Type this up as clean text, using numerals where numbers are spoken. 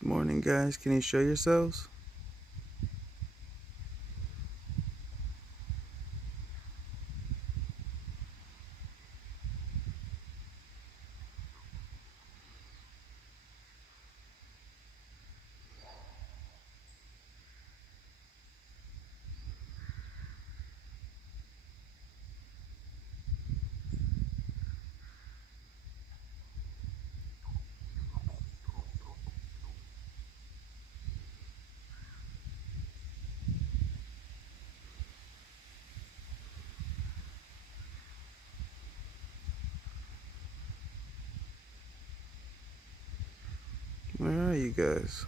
Good morning, guys. Can you show yourselves? Where are you guys?